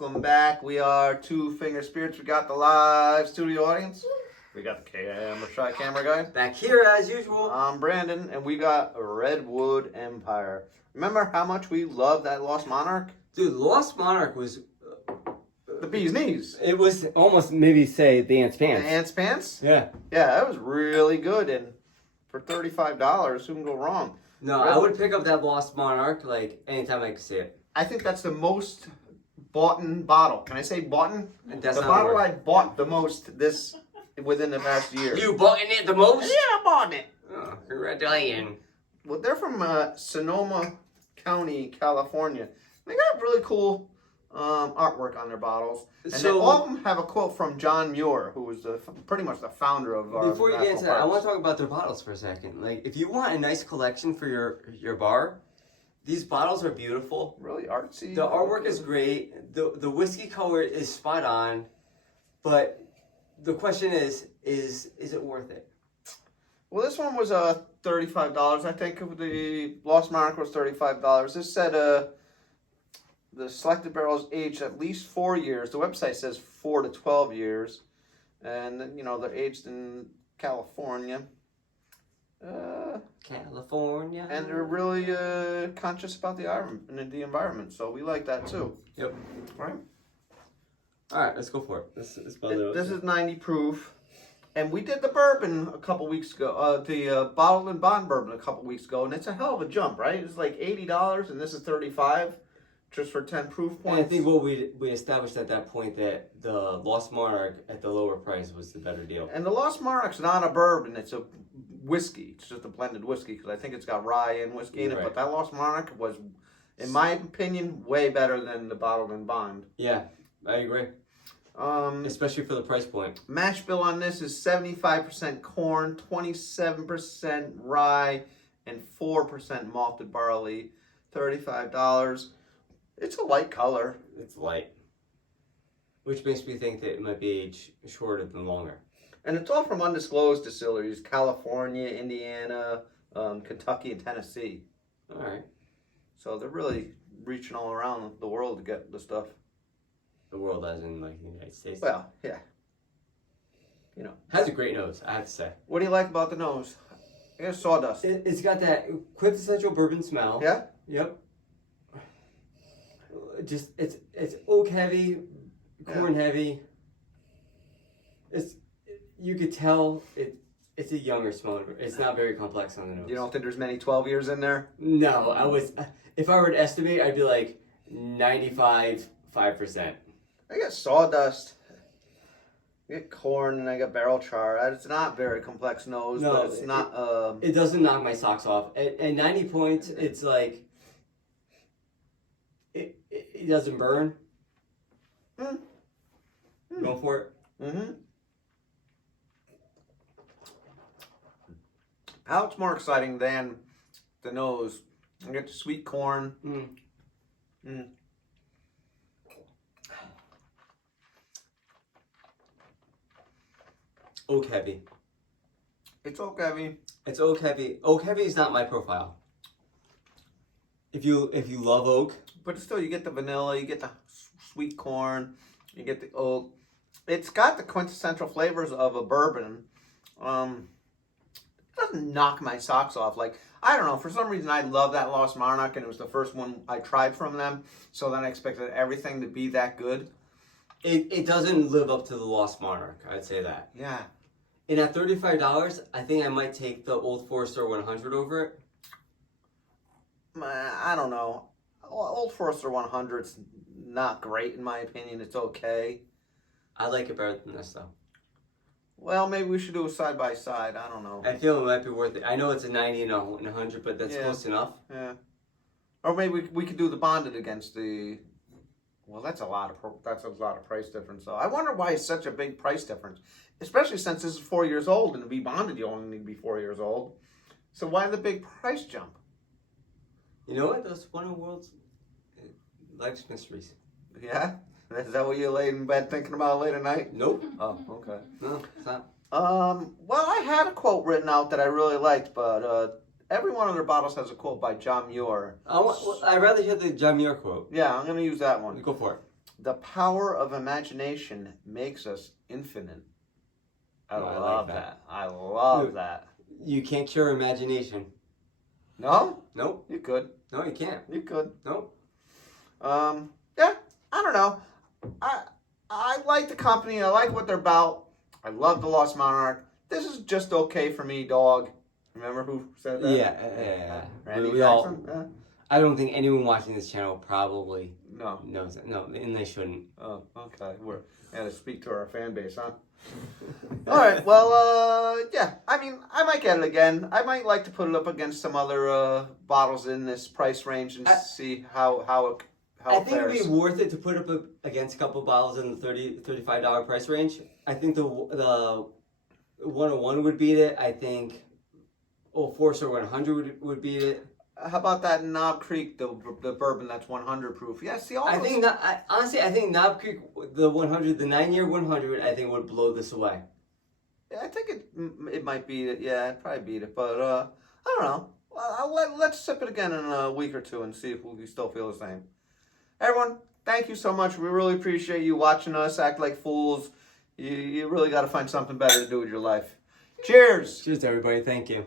Welcome back. We are Two Finger Spirits. We got the live studio audience. We got the camera shot camera guy. Back here as usual. I'm Brandon, and we got Redwood Empire. Remember how much we love that Lost Monarch? Dude, Lost Monarch was... the bee's knees. It was almost maybe say the ant's pants. The ant's pants? Yeah. Yeah, that was really good, and for $35, who can go wrong? No, Redwood. I would pick up that Lost Monarch like anytime I could see it. I think that's the most bought-in bottle. Can I say bought-in? That's the bottle I bought the most within the past year. You bought it the most? Yeah, I bought it. Oh, congratulations. Well, they're from Sonoma County, California. They got really cool artwork on their bottles. And all of them have a quote from John Muir, who was pretty much the founder of our Before you get into that, I want to talk about their bottles for a second. Like, if you want a nice collection for your bar, these bottles are beautiful. Really artsy. The artwork is great. The whiskey color is spot on. But the question is it worth it? Well, this one was $35. I think the Lost Monarch was $35. This said the selected barrels aged at least 4 years. The website says 4 to 12 years. And, you know, they're aged in California. California. And they're really conscious about the environment, so we like that too. Yep. All right, let's go for it. This is 90 proof, and we did the bourbon a couple weeks ago. The bottled and bond bourbon a couple weeks ago, and it's a hell of a jump, right? It's like $80, and this is $35, just for 10 proof points. And I think what we established at that point that the Lost Monarch at the lower price was the better deal. And the Lost Monarch's not a bourbon; it's a whiskey. It's just a blended whiskey because I think it's got rye and whiskey in it. Right. But that Lost Monarch was, in my opinion, way better than the bottled and bond. Yeah, I agree. Especially for the price point. Mashbill on this is 75% corn, 27% rye, and 4% malted barley. $35. It's a light color. It's light, which makes me think that it might be aged shorter than longer. And it's all from undisclosed distilleries: California, Indiana, Kentucky, and Tennessee. All right. So they're really reaching all around the world to get the stuff. The world, as in like the United States. Well, yeah. You know, has a great nose, I have to say. What do you like about the nose? I guess sawdust. It's got that quintessential bourbon smell. Yeah. Yep. Just it's oak heavy, corn heavy. You could tell it's a younger smell. It's not very complex on the nose. You don't think there's many 12 years in there? No, if I were to estimate, I'd be like 95.5%. I got sawdust. I get corn and I got barrel char. It's not very complex nose, but it's not. It doesn't knock my socks off. At 90 points, it's like it doesn't burn. Go for it. Mm-hmm. Palate's more exciting than the nose. I get the sweet corn. Oak heavy. It's oak heavy. It's oak heavy. Oak heavy is not my profile. If you love oak, but still, you get the vanilla, you get the sweet corn, you get the oak. It's got the quintessential flavors of a bourbon. It doesn't knock my socks off. Like, I don't know, for some reason I love that Lost Monarch, and it was the first one I tried from them, so then I expected everything to be that good. It doesn't live up to the Lost Monarch, I'd say that. Yeah. And at $35, I think I might take the Old Forester 100 over it. I don't know. Old Forester 100's not great in my opinion. It's okay. I like it better than this though. Well, maybe we should do a side by side. I don't know. I feel it might be worth it. I know it's a 90 and a 100, but that's close enough. Yeah. Or maybe we could do the bonded against the. Well, that's a lot of price difference. So I wonder why it's such a big price difference, especially since this is 4 years old, and to be bonded, you only need to be 4 years old. So why the big price jump? You know what? That's one of the world's life's mysteries. Yeah? Is that what you lay in bed thinking about late at night? Nope. Oh, okay. No, it's not. Well, I had a quote written out that I really liked, but every one of their bottles has a quote by John Muir. I'd rather hear the John Muir quote. Yeah, I'm going to use that one. Go for it. The power of imagination makes us infinite. I Oh, I love like that. that. I love Dude. that. You can't cure imagination. No? Nope. You could. No, you can't. You could. Nope. Yeah, I don't know. I like the company. I like what they're about. I love the Lost Monarch. This is just okay for me, dog. Remember who said that? Yeah. Randy We Jackson? all, I don't think anyone watching this channel probably No. knows that. No, and they shouldn't. Oh, okay. We're going to speak to our fan base, huh? All right. Well, yeah. I mean, I might get it again. I might like to put it up against some other bottles in this price range and see how I it think fares. it'd be worth it to put up against a couple bottles in the $35 price range. I think the 101 would beat it. I think Old Forester 100 would beat it. How about that Knob Creek, the bourbon that's 100 proof? Yeah, see all I those. think honestly, I think Knob Creek, the 100, the 9-year 100, I think would blow this away. I think it might beat it. Yeah, it'd probably beat it. But I don't know. Let's sip it again in a week or two and see if we still feel the same. Everyone, thank you so much. We really appreciate you watching us act like fools. You really got to find something better to do with your life. Cheers. Cheers, everybody. Thank you.